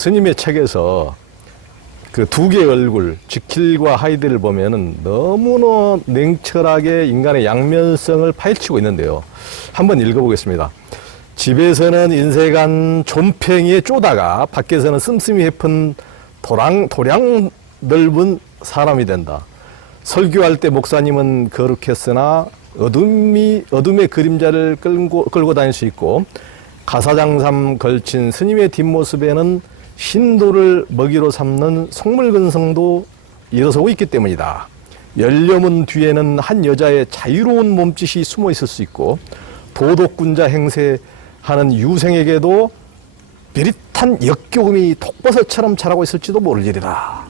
스님의 책에서 그 두 개의 얼굴, 지킬과 하이드를 보면은 너무나 냉철하게 인간의 양면성을 파헤치고 있는데요. 한번 읽어보겠습니다. 집에서는 인색한 좀팽이에 쪼다가 밖에서는 씀씀이 해픈 도량 넓은 사람이 된다. 설교할 때 목사님은 거룩했으나 어둠의 그림자를 끌고 다닐 수 있고 가사장삼 걸친 스님의 뒷모습에는 신도를 먹이로 삼는 속물근성도 일어서고 있기 때문이다. 열려문 뒤에는 한 여자의 자유로운 몸짓이 숨어 있을 수 있고 도덕군자 행세하는 유생에게도 비릿한 역겨움이 독버섯처럼 자라고 있을지도 모를 일이다.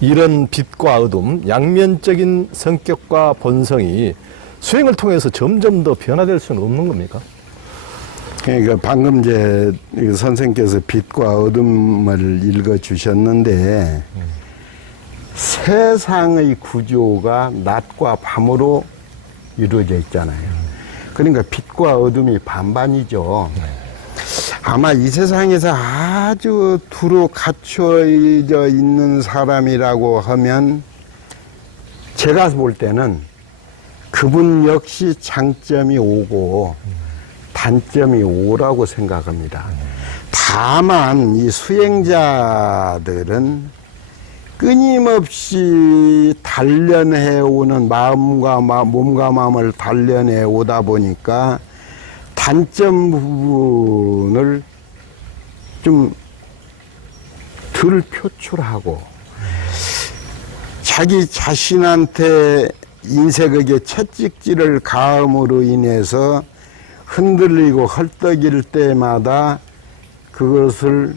이런 빛과 어둠, 양면적인 성격과 본성이 수행을 통해서 점점 더 변화될 수는 없는 겁니까? 그러니까 방금 이제 선생께서 빛과 어둠을 읽어 주셨는데 세상의 구조가 낮과 밤으로 이루어져 있잖아요. 그러니까 빛과 어둠이 반반이죠. 아마 이 세상에서 아주 두루 갖춰져 있는 사람이라고 하면 제가 볼 때는 그분 역시 장점이 5고 단점이 5라고 생각합니다. 다만 이 수행자들은 끊임없이 단련해오는 몸과 마음을 단련해 오다 보니까 단점 부분을 좀 덜 표출하고 자기 자신한테 인색하게 채찍질을 가함으로 인해서 흔들리고 헐떡일 때마다 그것을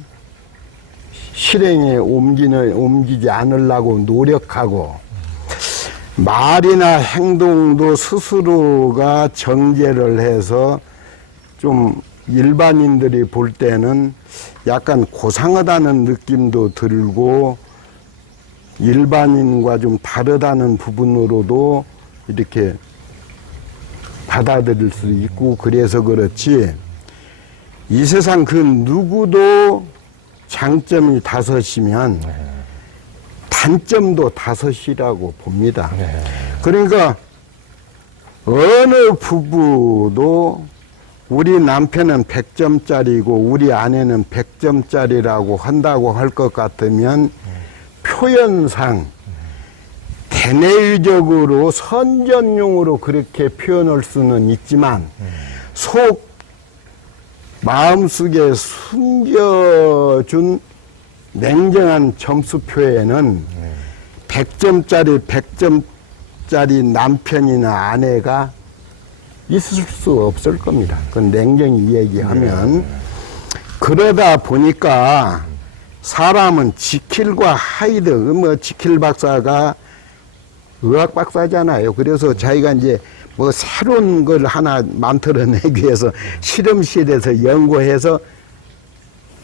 실행에 옮기지 않으려고 노력하고 말이나 행동도 스스로가 정제를 해서 좀 일반인들이 볼 때는 약간 고상하다는 느낌도 들고 일반인과 좀 다르다는 부분으로도 이렇게 받아들일 수 있고 그래서 그렇지 이 세상 그 누구도 장점이 5이면 단점도 5이라고 봅니다. 그러니까 어느 부부도 우리 남편은 100점짜리고 우리 아내는 100점짜리라고 한다고 할 것 같으면 표현상 대내적으로 선전용으로 그렇게 표현할 수는 있지만 속 마음속에 숨겨준 냉정한 점수표에는 100점짜리 100점짜리 남편이나 아내가 있을 수 없을 겁니다. 그건 냉정히 얘기하면 그러다 보니까 사람은 지킬과 하이드 지킬 박사가 의학 박사잖아요. 그래서 자기가 이제 뭐 새로운 걸 하나 만들어내기 위해서 실험실에서 연구해서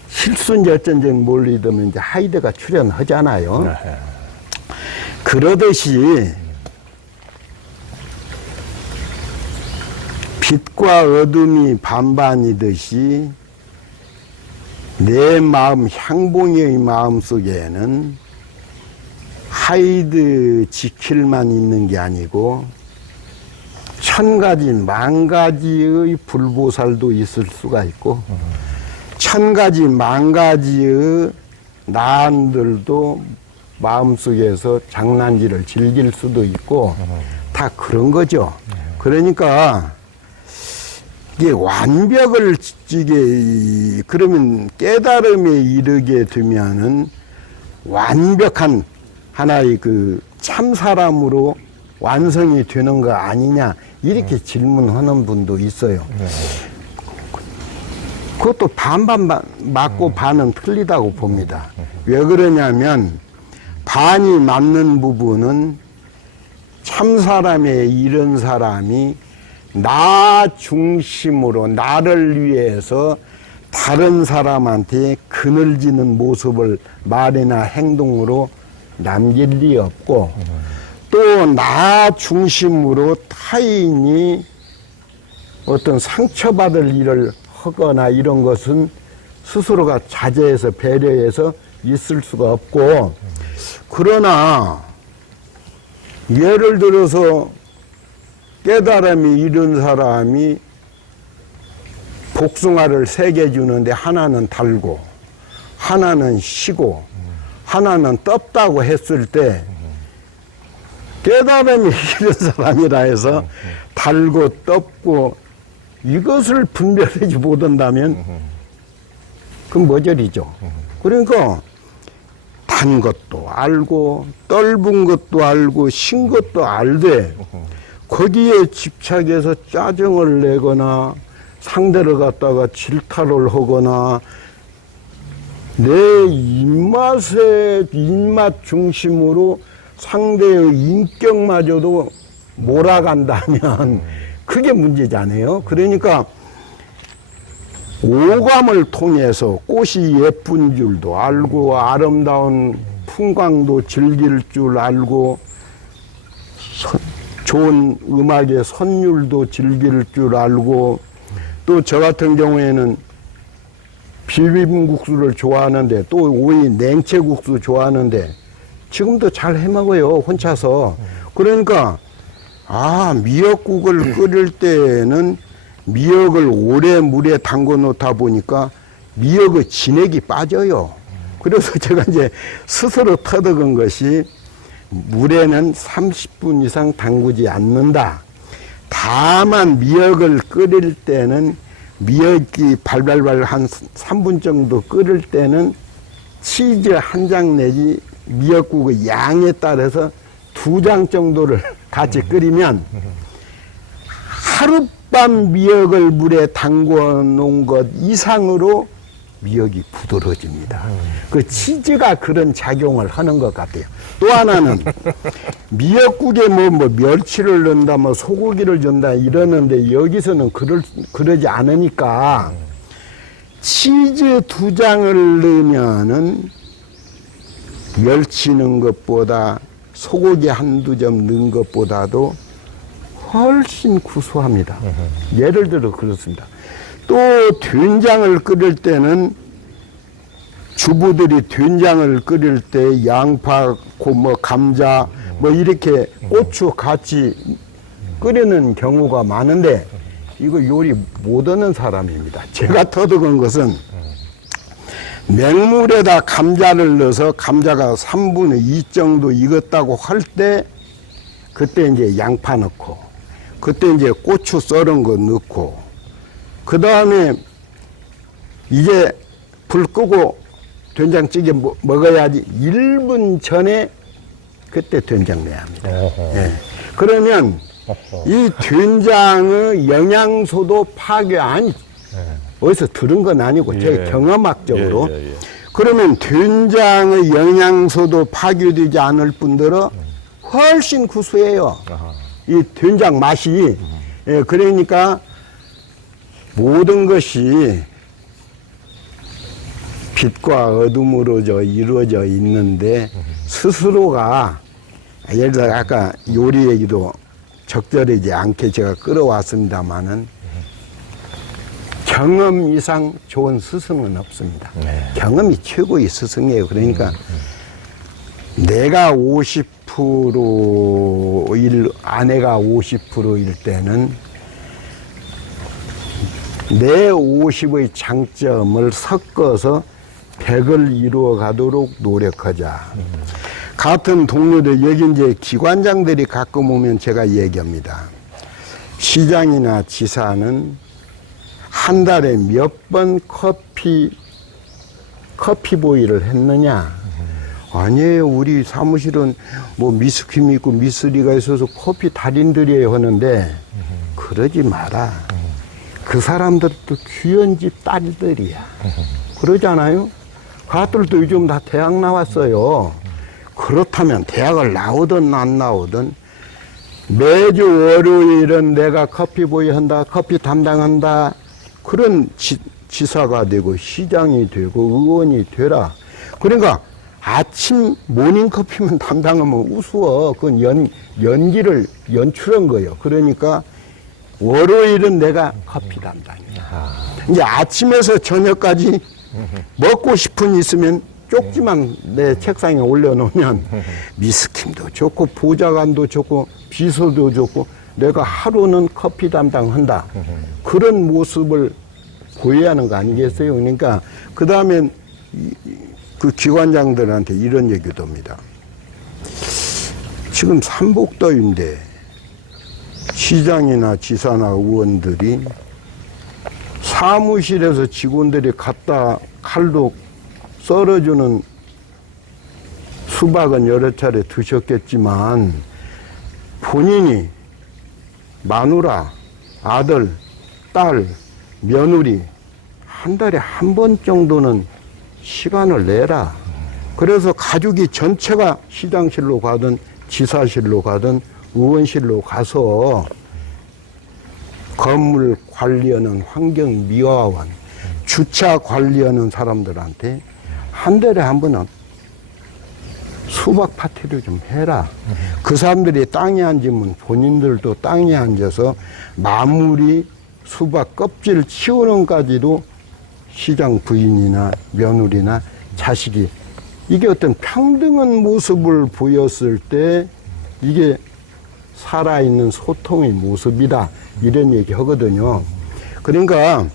실수인지 어쩐지 모르겠으면 이제 하이드가 출연하잖아요. 그러듯이 빛과 어둠이 반반이듯이 내 마음, 향봉이의 마음 속에는 하이드 지킬만 있는 게 아니고 1000가지, 10,000가지의 불보살도 있을 수가 있고 1000가지, 10,000가지의 나안들도 마음속에서 장난질을 즐길 수도 있고 다 그런 거죠. 그러니까 이게 완벽을 지게 그러면 깨달음에 이르게 되면은 완벽한 하나의 그 참사람으로 완성이 되는 거 아니냐 이렇게 질문하는 분도 있어요. 그것도 반반 맞고 반은 틀리다고 봅니다. 왜 그러냐면 반이 맞는 부분은 참사람에 이른 사람이 나 중심으로 나를 위해서 다른 사람한테 그늘지는 모습을 말이나 행동으로 남길 리 없고 또 나 중심으로 타인이 어떤 상처받을 일을 하거나 이런 것은 스스로가 자제해서 배려해서 있을 수가 없고, 그러나 예를 들어서 깨달음이 이른 사람이 복숭아를 3개 주는데 하나는 달고 하나는 시고 하나는 떴다고 했을 때 깨달음이 이른 사람이라 해서 달고 떴고 이것을 분별하지 못한다면 그건 머저리죠. 그러니까 단 것도 알고 떫은 것도 알고 신 것도 알되 거기에 집착해서 짜증을 내거나 상대를 갖다가 질타를 하거나 내 입맛 중심으로 상대의 인격마저도 몰아간다면 그게 문제잖아요. 그러니까 오감을 통해서 꽃이 예쁜 줄도 알고 아름다운 풍광도 즐길 줄 알고 좋은 음악의 선율도 즐길 줄 알고 또 저 같은 경우에는 비빔국수를 좋아하는데 또 오이 냉채국수 좋아하는데 지금도 잘 해먹어요, 혼자서. 그러니까 미역국을 끓일 때는 미역을 오래 물에 담궈 놓다 보니까 미역의 진액이 빠져요. 그래서 제가 이제 스스로 터득한 것이 물에는 30분 이상 담그지 않는다. 다만 미역을 끓일 때는 미역이 발발발 한 3분 정도 끓일 때는 치즈 한 장 내지 미역국의 양에 따라서 2장 정도를 같이 끓이면 하룻밤 미역을 물에 담궈 놓은 것 이상으로 미역이 부드러워집니다. 그 치즈가 그런 작용을 하는 것 같아요. 또 하나는 미역국에 뭐 멸치를 넣는다, 뭐 소고기를 넣는다 이러는데 여기서는 그러지 않으니까 치즈 2장을 넣으면은 멸치 넣은 것보다 소고기 1-2점 넣은 것보다도 훨씬 구수합니다. 예를 들어 그렇습니다. 또 된장을 끓일 때는 주부들이 된장을 끓일 때 양파, 뭐 감자, 뭐 이렇게 고추 같이 끓이는 경우가 많은데 이거 요리 못하는 사람입니다. 제가 터득한 것은 맹물에다 감자를 넣어서 감자가 3분의 2 정도 익었다고 할 때 그때 이제 양파 넣고 그때 이제 고추 썰은 거 넣고 그 다음에 이제 불 끄고 된장찌개 먹어야지 1분 전에 그때 된장 내야 합니다. 예. 그러면 이 된장의 영양소도 파괴 어디서 들은 건 아니고 제가 경험학적으로 그러면 된장의 영양소도 파괴되지 않을 뿐더러 훨씬 구수해요. 이 된장 맛이. 예, 그러니까 모든 것이 빛과 어둠으로 이루어져 있는데 스스로가 예를 들어 아까 요리 얘기도 적절하지 않게 제가 끌어왔습니다마는 경험 이상 좋은 스승은 없습니다. 경험이 최고의 스승이에요. 그러니까 내가 50%일 아내가 50%일 때는 내 50의 장점을 섞어서 100을 이루어 가도록 노력하자. 같은 동료들, 여기 이제 기관장들이 가끔 오면 제가 얘기합니다. 시장이나 지사는 한 달에 몇 번 커피보이를 했느냐? 아니에요. 우리 사무실은 뭐 미스킴이 있고 미쓰리가 있어서 커피 달인들이에요 하는데 그러지 마라. 그 사람들도 귀한 집 딸들이야. 그러잖아요? 가들도 요즘 다 대학 나왔어요. 그렇다면 대학을 나오든 안 나오든 매주 월요일은 내가 커피보이 한다, 커피 담당한다. 그런 지사가 되고 시장이 되고 의원이 되라. 그러니까 아침 모닝커피만 담당하면 우스워. 그건 연기를 연출한 거예요. 그러니까 월요일은 내가 커피 담당이야. 이제 아침에서 저녁까지 먹고 싶은 있으면 쪽지만 내 책상에 올려놓으면 미스킴도 좋고 보좌관도 좋고 비서도 좋고 내가 하루는 커피 담당한다. 그런 모습을 보여야 하는 거 아니겠어요? 그러니까 그 다음엔 그 기관장들한테 이런 얘기도 합니다. 지금 삼복더위인데 시장이나 지사나 의원들이 사무실에서 직원들이 갖다 칼로 썰어주는 수박은 여러 차례 드셨겠지만 본인이 마누라, 아들, 딸, 며느리 한 달에 한 번 정도는 시간을 내라. 그래서 가족이 전체가 시장실로 가든 지사실로 가든 의원실로 가서 건물 관리하는 환경미화원, 주차 관리하는 사람들한테 한 달에 한 번은 수박 파티를 좀 해라. 그 사람들이 땅에 앉으면 본인들도 땅에 앉아서 마무리 수박 껍질 치우는까지도 시장 부인이나 며느리나 자식이 이게 어떤 평등한 모습을 보였을 때 이게 살아있는 소통의 모습이다. 이런 얘기 하거든요. 그러니까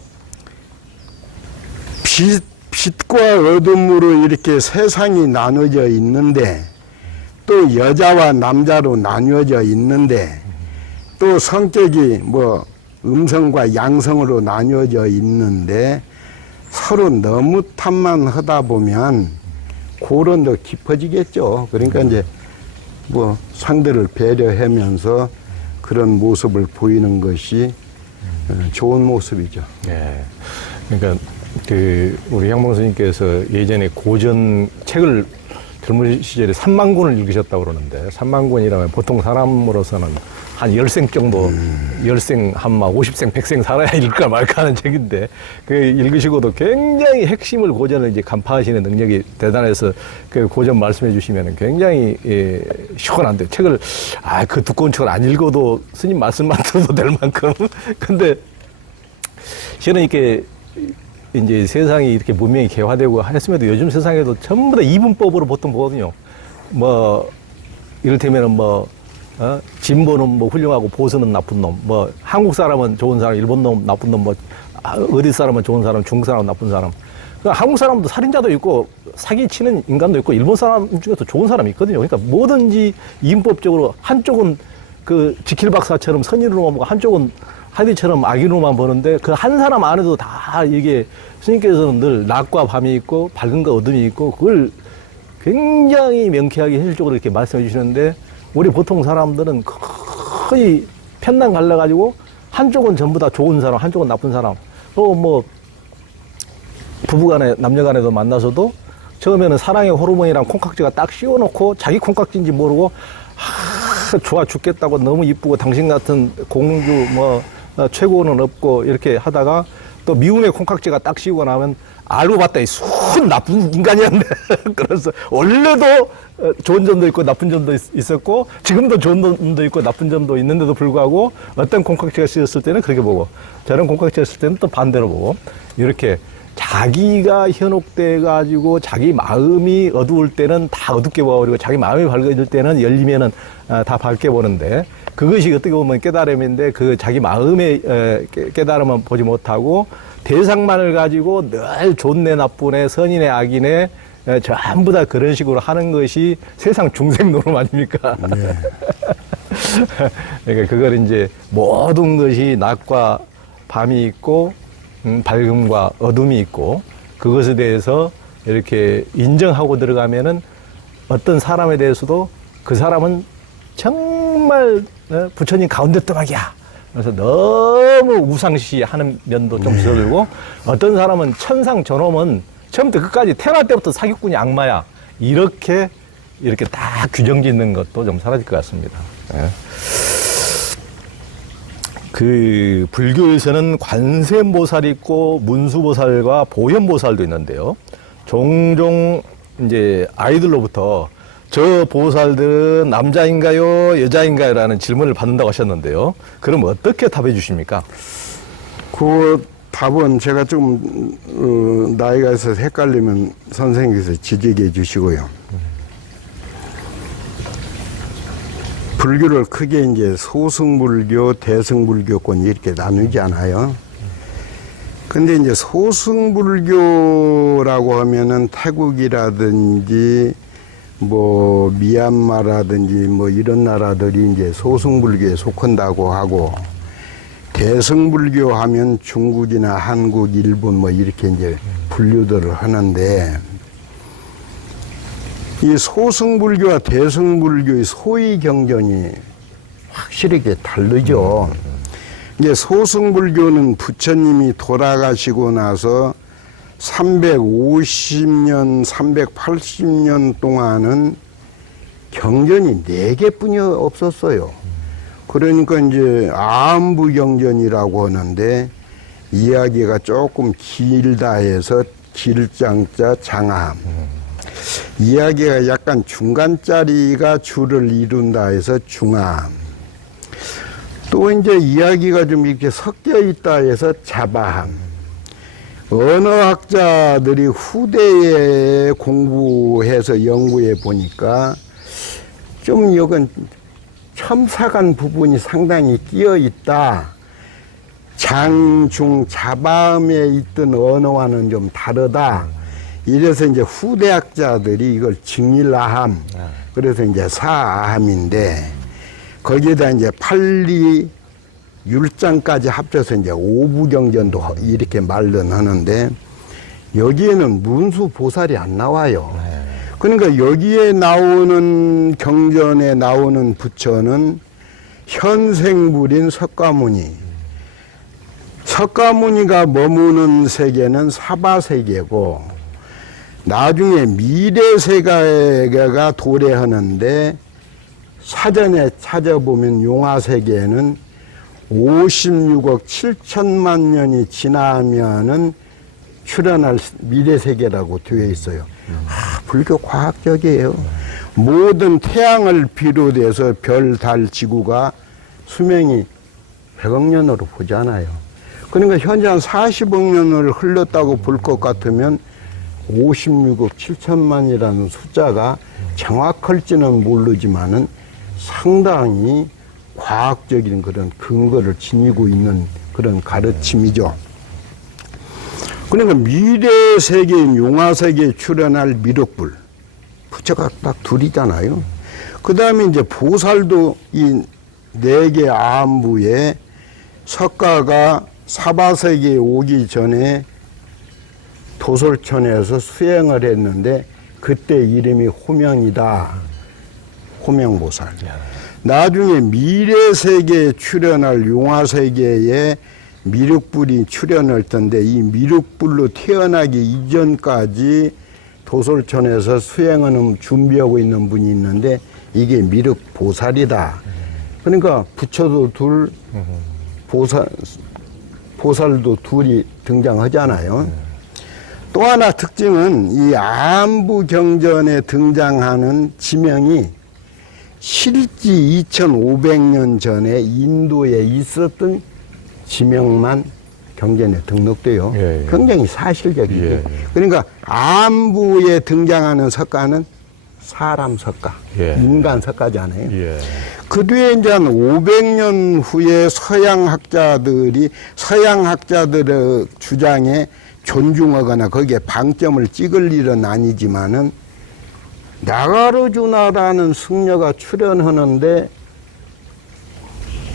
빛과 어둠으로 이렇게 세상이 나눠져 있는데 또 여자와 남자로 나뉘어져 있는데 또 성격이 뭐 음성과 양성으로 나뉘어져 있는데 서로 너무 탓만 하다 보면 고런 더 깊어지겠죠. 그러니까 이제 뭐 상대를 배려하면서 그런 모습을 보이는 것이 좋은 모습이죠. 예. 그러니까 그 우리 향봉 스님께서 예전에 고전 책을 젊은 시절에 3만 권을 읽으셨다고 그러는데 3만 권이라면 보통 사람으로서는 한 10생 정도 10생 한마 50생 100생 살아야 읽을까 말까 하는 책인데 그 읽으시고도 굉장히 핵심을 고전을 이제 간파하시는 능력이 대단해서 그 고전 말씀해 주시면 굉장히 시원한데 책을 그 두꺼운 책을 안 읽어도 스님 말씀만 들어도 될 만큼 근데 저는 이렇게 이제 세상이 이렇게 문명이 개화되고 했음에도 요즘 세상에도 전부 다 이분법으로 보통 보거든요. 뭐, 이를테면은 뭐, 진보는 뭐 훌륭하고 보수는 나쁜 놈, 뭐, 한국 사람은 좋은 사람, 일본 놈 나쁜 놈, 뭐, 어디 사람은 좋은 사람, 중국 사람은 나쁜 사람. 그러니까 한국 사람도 살인자도 있고, 사기치는 인간도 있고, 일본 사람 중에도 좋은 사람이 있거든요. 그러니까 뭐든지 이분법적으로 한쪽은 그 지킬 박사처럼 선의로 보고 한쪽은 하디처럼 악인으로만 보는데 그 한 사람 안에도 다 이게 스님께서는 늘 낮과 밤이 있고 밝음과 어둠이 있고 그걸 굉장히 명쾌하게 현실적으로 이렇게 말씀해 주시는데 우리 보통 사람들은 거의 편당 갈라가지고 한쪽은 전부 다 좋은 사람, 한쪽은 나쁜 사람. 또 뭐 부부간에 남녀간에도 만나서도 처음에는 사랑의 호르몬이랑 콩깍지가 딱 씌워놓고 자기 콩깍지인지 모르고 좋아 죽겠다고 너무 이쁘고 당신 같은 공주 뭐 최고는 없고 이렇게 하다가 또 미움의 콩깍지가 딱 씌우고 나면 알고 봤더니 순 나쁜 인간이었네. 그래서 원래도 좋은 점도 있고 나쁜 점도 있었고 지금도 좋은 점도 있고 나쁜 점도 있는데도 불구하고 어떤 콩깍지가 씌었을 때는 그렇게 보고 저런 콩깍지가 씌었을 때는 또 반대로 보고 이렇게 자기가 현혹돼 가지고 자기 마음이 어두울 때는 다 어둡게 보고 자기 마음이 밝아질 때는 열리면은 다 밝게 보는데 그것이 어떻게 보면 깨달음인데 그 자기 마음의 깨달음은 보지 못하고 대상만을 가지고 늘 좋네 나쁘네 선이네 악이네 전부 다 그런 식으로 하는 것이 세상 중생 노름 아닙니까? 네. 그러니까 그걸 이제 모든 것이 낮과 밤이 있고 밝음과 어둠이 있고 그것에 대해서 이렇게 인정하고 들어가면은 어떤 사람에 대해서도 그 사람은 정말 부처님 가운데 떠박이야. 그래서 너무 우상시하는 면도 좀 들고 어떤 사람은 천상 저놈은 처음부터 끝까지 태어날 때부터 사기꾼이 악마야. 이렇게 다 규정 짓는 것도 좀 사라질 것 같습니다. 그 불교에서는 관세음보살이 있고 문수보살과 보현보살도 있는데요. 종종 이제 아이들로부터 저 보살들은 남자인가요, 여자인가요? 라는 질문을 받는다고 하셨는데요. 그럼 어떻게 답해 주십니까? 그 답은 제가 좀 나이가 있어서 헷갈리면 선생님께서 지적해 주시고요. 불교를 크게 이제 소승불교, 대승불교권 이렇게 나누잖아요. 근데 이제 소승불교라고 하면은 태국이라든지 뭐 미얀마라든지 뭐 이런 나라들이 이제 소승불교에 속한다고 하고, 대승불교 하면 중국이나 한국, 일본 뭐 이렇게 이제 분류들을 하는데, 이 소승불교와 대승불교의 소위 경전이 확실하게 다르죠. 이제 소승불교는 부처님이 돌아가시고 나서 350년, 380년 동안은 경전이 4개뿐이 없었어요. 그러니까 이제 아함부 경전이라고 하는데, 이야기가 조금 길다 해서 길장자 장함. 이야기가 약간 중간짜리가 줄을 이룬다 해서 중함. 또 이제 이야기가 좀 이렇게 섞여 있다 해서 자바함. 언어학자들이 후대에 공부해서 연구해 보니까 좀 이건 첨삭한 부분이 상당히 끼어 있다. 장중 자바음에 있던 언어와는 좀 다르다. 이래서 이제 후대학자들이 이걸 증일아함, 그래서 이제 사아함인데, 거기에다 이제 팔리 율장까지 합쳐서 이제 오부경전도 이렇게 말은 하는데, 여기에는 문수보살이 안 나와요. 그러니까 여기에 나오는 경전에 나오는 부처는 현생불인 석가모니. 석가모니가 머무는 세계는 사바세계고, 나중에 미래세계가 도래하는데, 사전에 찾아보면 용화세계에는 56억 7천만 년이 지나면은 출현할 미래세계라고 되어 있어요. 불교 과학적이에요. 모든 태양을 비롯해서 별, 달, 지구가 수명이 100억 년으로 보잖아요. 그러니까 현재 한 40억 년을 흘렀다고 볼 것 같으면 56억 7천만이라는 숫자가 정확할지는 모르지만은 상당히 과학적인 그런 근거를 지니고 있는 그런 가르침이죠. 그러니까 미래 세계인 용화세계에 출현할 미륵불, 부처가 딱 둘이잖아요. 그 다음에 이제 보살도 이 4개 아함부에 석가가 사바세계에 오기 전에 도솔천에서 수행을 했는데, 그때 이름이 호명이다. 호명보살. 나중에 미래세계에 출현할 용화세계에 미륵불이 출현할 텐데, 이 미륵불로 태어나기 이전까지 도솔천에서 수행하는 준비하고 있는 분이 있는데, 이게 미륵보살이다. 그러니까 부처도 둘, 보살도 둘이 등장하잖아요. 또 하나 특징은 이 아함부 경전에 등장하는 지명이 실지 2500년 전에 인도에 있었던 지명만 경전에 등록돼요. 예, 예. 굉장히 사실적이죠. 예, 예. 그러니까 아함부에 등장하는 석가는 사람 석가, 예. 인간 석가잖아요. 예. 그 뒤에 이제 한 500년 후에 서양학자들의 주장에 존중하거나 거기에 방점을 찍을 일은 아니지만은, 나가르주나라는 승려가 출연하는데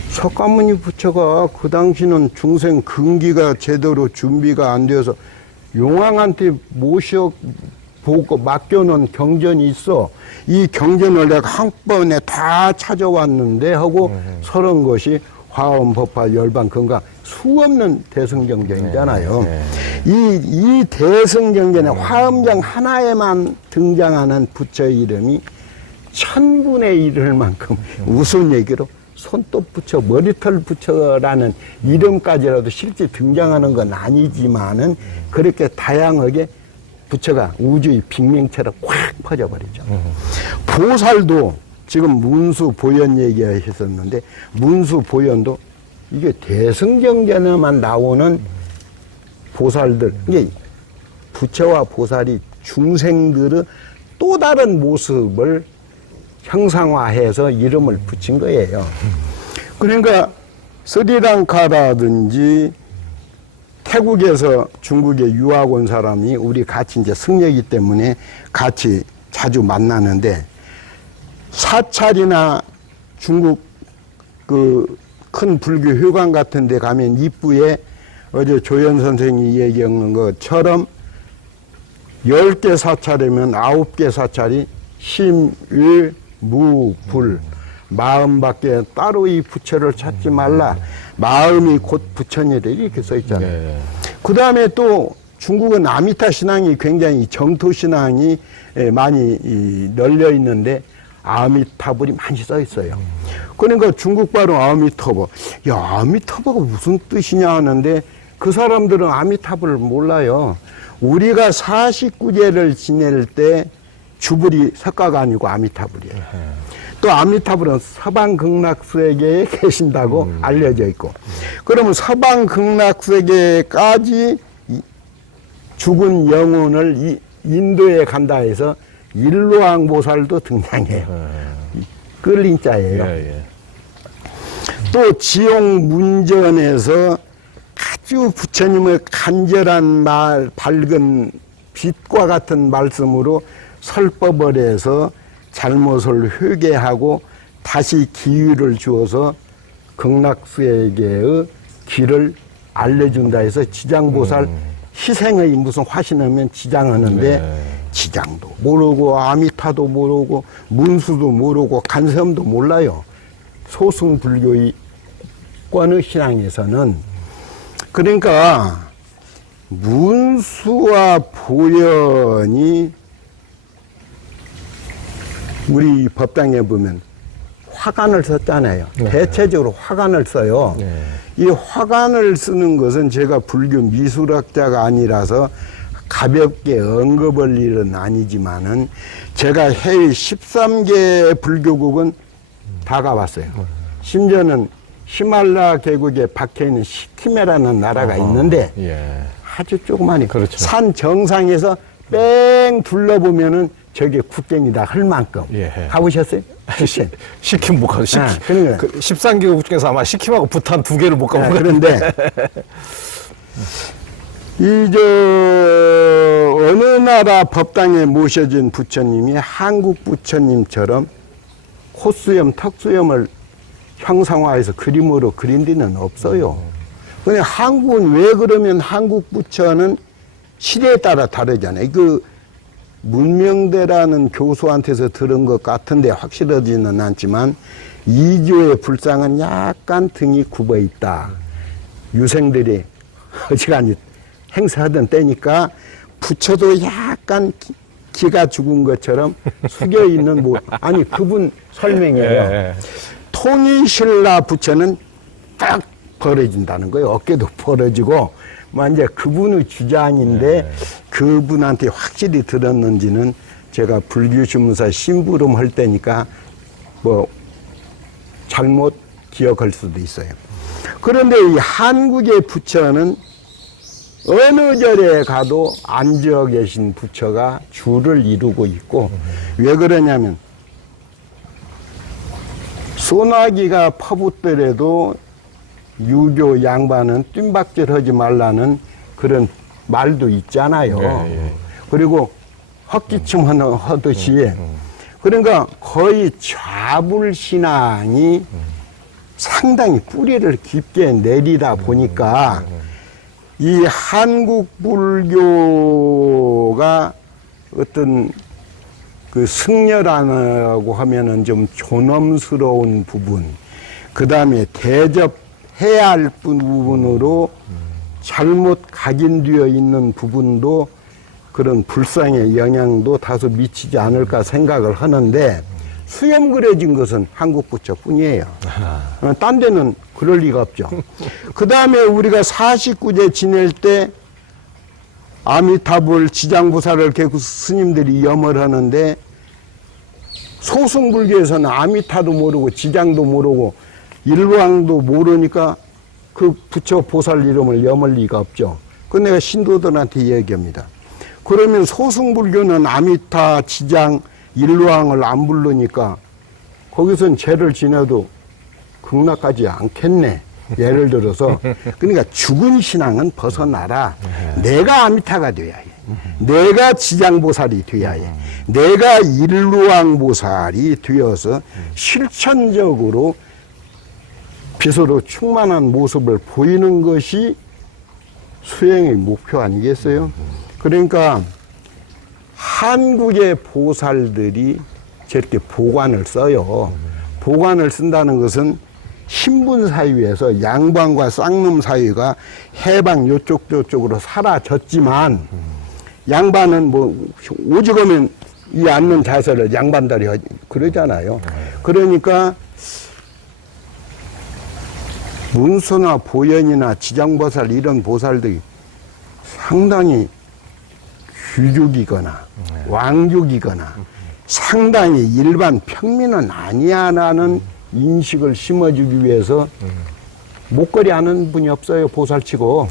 석가모니 부처가 그 당시는 중생 근기가 제대로 준비가 안 되어서 용왕한테 모셔보고 맡겨놓은 경전이 있어. 이 경전을 내가 한 번에 다 찾아왔는데 하고 서른 것이 화엄, 법화, 열반, 건강 수없는 대승경전이잖아요. 이 대승경전에 화엄경 하나에만 등장하는 부처의 이름이 1000분의 1을 만큼 우스운 얘기로 손톱 부처, 머리털 부처라는 이름까지라도 실제 등장하는 건 아니지만은 그렇게 다양하게 부처가 우주의 빅명처럼 확 퍼져버리죠. 보살도 지금 문수보현 얘기하셨었는데, 문수보현도 이게 대승경전에만 나오는 보살들, 이게 부처와 보살이 중생들의 또 다른 모습을 형상화해서 이름을 붙인 거예요. 그러니까 스리랑카라든지 태국에서 중국에 유학 온 사람이 우리 같이 이제 승려이기 때문에 같이 자주 만나는데, 사찰이나 중국 그 큰 불교 회관 같은 데 가면 입구에 어제 조연 선생이 얘기한 것처럼 10개 사찰이면 9개 사찰이 심, 일, 무, 불, 마음밖에 따로 이 부처를 찾지 말라. 마음이 곧 부처니라 이렇게 써 있잖아요. 네. 그 다음에 또 중국은 아미타 신앙이 굉장히 정토 신앙이 많이 널려 있는데 아미타불이 많이 써 있어요. 그러니까 중국 발음 아미타불. 야, 아미타불가 무슨 뜻이냐 하는데 그 사람들은 아미타불을 몰라요. 우리가 49제를 지낼 때 주불이 석가가 아니고 아미타불이에요. 또 아미타불은 서방 극락세계에 계신다고 알려져 있고, 그러면 서방 극락세계까지 죽은 영혼을 인도에 간다 해서 일로왕보살도 등장해요. 끌린 자예요. 예, 예. 또 지옥문전에서 아주 부처님의 간절한 말, 밝은 빛과 같은 말씀으로 설법을 해서 잘못을 회개하고 다시 기회를 주어서 극락세계의 길을 알려준다 해서 지장보살 희생의 무슨 화신하면 지장하는데, 네. 지장도 모르고 아미타도 모르고 문수도 모르고 간섬도 몰라요. 소승불교의 신앙에서는. 그러니까 문수와 보현이 우리 법당에 보면 화관을 썼잖아요. 네. 대체적으로 화관을 써요. 네. 이 화관을 쓰는 것은 제가 불교 미술학자가 아니라서 가볍게 언급할 일은 아니지만은 제가 해외 13개 불교국은 다 가봤어요. 심지어는 히말라야 계곡에 박혀있는 시키메라는 나라가 있는데 예. 아주 조그마니 그렇죠. 산 정상에서 뺑 둘러보면은 저게 국경이다 할 만큼. 예. 가보셨어요? 국경. 시킴 못 가고, 아, 그러니까. 그 13개국 중에서 아마 시킴하고 부탄 2개를 못 가본 것 그런데 어느 나라 법당에 모셔진 부처님이 한국 부처님처럼 콧수염, 턱수염을 형상화해서 그림으로 그린 데는 없어요. 근데 한국은 왜 그러면 한국 부처는 시대에 따라 다르잖아요. 그 문명대라는 교수한테서 들은 것 같은데 확실하지는 않지만 이조의 불상은 약간 등이 굽어 있다. 유생들이 어지간히 행사하던 때니까 부처도 약간 기가 죽은 것처럼 숙여 있는 아니 그분 설명이에요. 예. 통이신라 부처는 딱 벌어진다는 거예요. 어깨도 벌어지고 이제 그분의 주장인데 그분한테 확실히 들었는지는 제가 불교신문사 심부름 할 때니까 뭐 잘못 기억할 수도 있어요. 그런데 이 한국의 부처는 어느 절에 가도 앉아 계신 부처가 줄을 이루고 있고, 왜 그러냐면 소나기가 퍼붓더라도 유교 양반은 뜀박질 하지 말라는 그런 말도 있잖아요. 예. 그리고 헛기침 하듯이. 그러니까 거의 좌불신앙이 상당히 뿌리를 깊게 내리다 보니까 이 한국 불교가 어떤 그 승려라고 하면은 좀 존엄스러운 부분, 그 다음에 대접해야 할 부분으로 잘못 각인되어 있는 부분도 그런 불상의 영향도 다소 미치지 않을까 생각을 하는데, 수염 그려진 것은 한국 부처뿐이에요. 딴 데는 그럴 리가 없죠. 그 다음에 우리가 49제 지낼 때 아미타불 지장보살을 계속 스님들이 염을 하는데, 소승불교에서는 아미타도 모르고 지장도 모르고 일왕도 모르니까 그 부처 보살 이름을 염을 리가 없죠. 그 내가 신도들한테 얘기합니다. 그러면 소승불교는 아미타, 지장, 일루왕을 안 부르니까 거기선 죄를 지내도 극락하지 않겠네. 예를 들어서 그러니까 죽은 신앙은 벗어나라. 내가 아미타가 돼야 해. 내가 지장보살이 돼야 해. 내가 일루왕보살이 되어서 실천적으로 빛으로 충만한 모습을 보이는 것이 수행의 목표 아니겠어요? 그러니까 한국의 보살들이 저렇게 보관을 써요. 보관을 쓴다는 것은 신분 사유에서 양반과 쌍놈 사유가 해방 요쪽 저쪽으로 사라졌지만 양반은 뭐 오죽하면 이 앉는 자세를 양반들이 그러잖아요. 그러니까 문수나 보현이나 지장보살 이런 보살들이 상당히 귀족이거나 왕족이거나 상당히 일반 평민은 아니야라는 인식을 심어주기 위해서 목걸이 하는 분이 없어요. 보살치고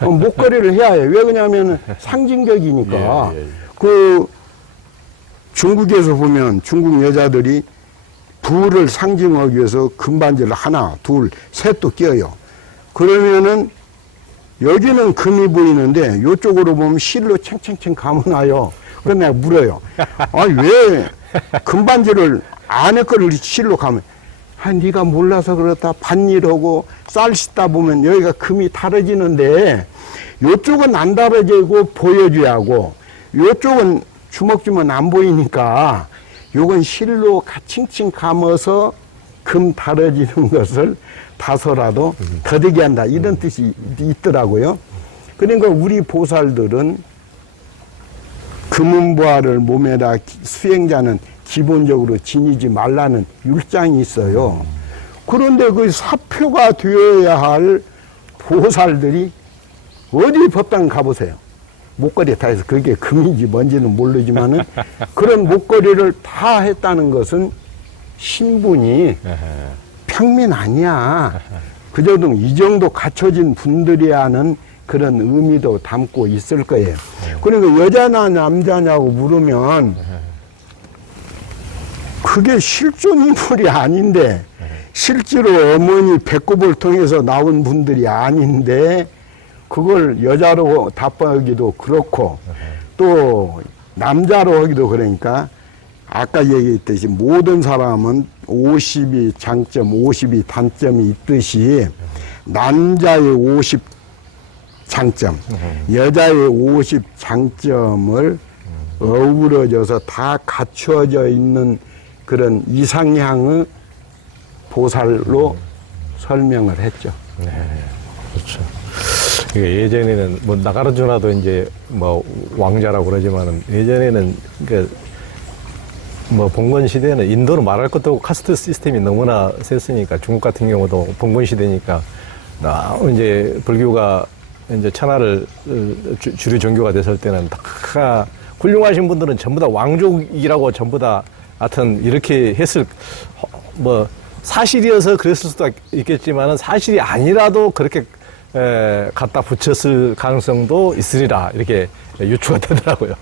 목걸이를 해야 해요. 왜 그러냐면 상징적이니까. 그 중국에서 보면 중국 여자들이 부를 상징하기 위해서 금반지를 하나, 둘, 셋도 끼어요. 그러면은 여기는 금이 보이는데 이쪽으로 보면 실로 챙챙챙 감아놔요. 그래서 내가 물어요. 아니 왜 금반지를 안에 거를 실로 감아? 아, 네가 몰라서 그렇다. 밭일하고 쌀 씻다 보면 여기가 금이 다뤄지는데 이쪽은 안 다뤄지고 보여줘야 하고 이쪽은 주먹 주면 안 보이니까 요건 실로 칭칭 감아서 금 다뤄지는 것을 다소라도 더디게 한다. 이런 뜻이 있더라고요. 그러니까 우리 보살들은 금은보화를 몸에다 수행자는 기본적으로 지니지 말라는 율장이 있어요. 그런데 그 사표가 되어야 할 보살들이 어디 법당 가보세요. 목걸이 다 해서 그게 금인지 뭔지는 모르지만은 그런 목걸이를 다 했다는 것은 신분이 평민 아니야. 그저도 이 정도 갖춰진 분들이야 하는 그런 의미도 담고 있을 거예요. 그러니까 여자나 남자냐고 물으면 그게 실존 인물이 아닌데 실제로 어머니 배꼽을 통해서 나온 분들이 아닌데 그걸 여자로 답하기도 그렇고 또 남자로 하기도 그러니까 아까 얘기했듯이 모든 사람은 50이 장점, 50이 단점이 있듯이 남자의 50 장점, 여자의 50 장점을 어우러져서 다 갖추어져 있는 그런 이상향의 보살로 설명을 했죠. 네, 그렇죠. 예전에는 뭐 나가르주나도 이제 뭐 왕자라고 그러지만은 예전에는 뭐 봉건 시대는 인도는 말할 것도 없고 카스트 시스템이 너무나 셌으니까 중국 같은 경우도 봉건 시대니까 이제 불교가 이제 천하를 주류 종교가 됐을 때는 다 훌륭하신 분들은 전부 다 왕족이라고 전부 다 하여튼 이렇게 했을 뭐 사실이어서 그랬을 수도 있겠지만은 사실이 아니라도 그렇게 갖다 붙였을 가능성도 있으리라 이렇게 유추가 되더라고요.